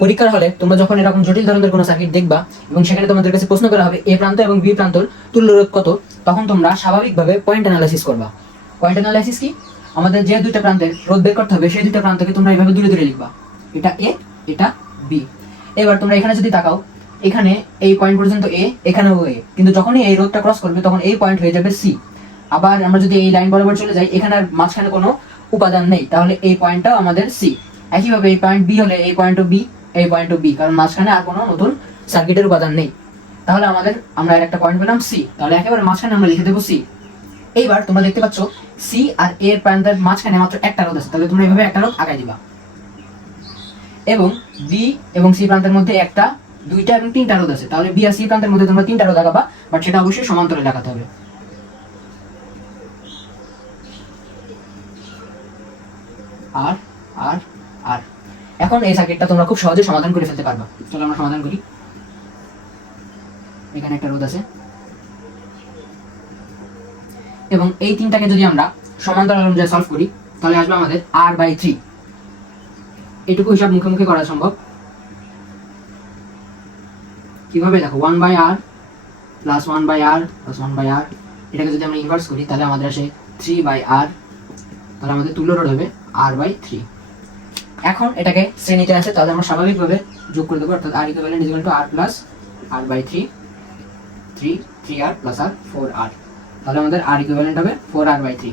পরীক্ষার হলে তোমরা যখন এরকম জটিল ধরনের কোনো সার্কিট দেখবা এবং সেখানে তোমাদের কাছে প্রশ্ন করা হবে এ প্রান্ত এবং বি প্রান্তর তুল্য রোধ কত, তখন তোমরা স্বাভাবিকভাবে পয়েন্ট অ্যানালাইসিস করবা। পয়েন্ট অ্যানালাইসিস কি? আমাদের যে দুইটা প্রান্তের রোধ বের করতে হবে সেই দুইটা প্রান্তকে তোমরা এইভাবে দূরে দূরে লিখবা, এটা এ, এটা বি। এবার তোমরা এখানে যদি তাকাও, এখানে এই পয়েন্ট পর্যন্ত এ, এখানেও এ, কিন্তু যখনই এই রোধটা ক্রস করবে তখন এই পয়েন্ট হয়ে যাবে সি। আবার আমরা যদি এই লাইন বরাবর চলে যাই, এখানে আর মাঝখানে কোনো উপাদান নেই, তাহলে এই পয়েন্টটাও আমাদের সি। একইভাবে এই পয়েন্ট বি হলে এই পয়েন্টও বি, এই পয়েন্টও বি, কারণ মাঝখানে আর কোনো নতুন সার্কিটের উপাদান নেই। তাহলে আমরা এর একটা পয়েন্ট পেলাম সি, তাহলে একেবারে মাঝখানে আমরা লিখে দেবো সি। এইবার তোমরা দেখতে পাচ্ছ সি আর এর প্রান্তের মাঝখানে মাত্র একটা রোধ আছে, তাহলে তোমরা এইভাবে একটা রোধ আগায় দিবা। এবং বি এবং সি প্রান্তের মধ্যে একটা, দুইটা এবং তিনটা রোধ আছে, তাহলে বি আর সি প্রান্তের মধ্যে তোমরা তিনটা রোধ আগাবা, বাট সেটা অবশ্যই সমান্তরালে লাগাতে হবে। আর আর আর এখন এই সার্কিটটা তোমরা খুব সহজে সমাধান করে ফেলতে পারবা। চলো আমরা সমাধান করি। এখানে একটা রোধ আছে এবং এই তিনটাকে যদি আমরা সমান্তরাল অনুযায়ী সলভ করি তাহলে আসবে আমাদের r/3। এটুকু হিসাব মুখে মুখে করা সম্ভব। কিভাবে? দেখো 1/r plus 1/r plus 1/r, এটাকে যদি আমরা ইনভার্স করি তাহলে আমাদের আসে 3/r, তাহলে আমাদের তুল্য রোধ হবে r/3। এখন এটাকে শ্রেণীতে আছে, তাহলে আমরা স্বাভাবিকভাবে যোগ করে দেবো, অর্থাৎ r equivalent is equal to r plus r/3, 3r plus r 4r, তাহলে আমাদের r ইকুইভ্যালেন্ট হবে 4r/3।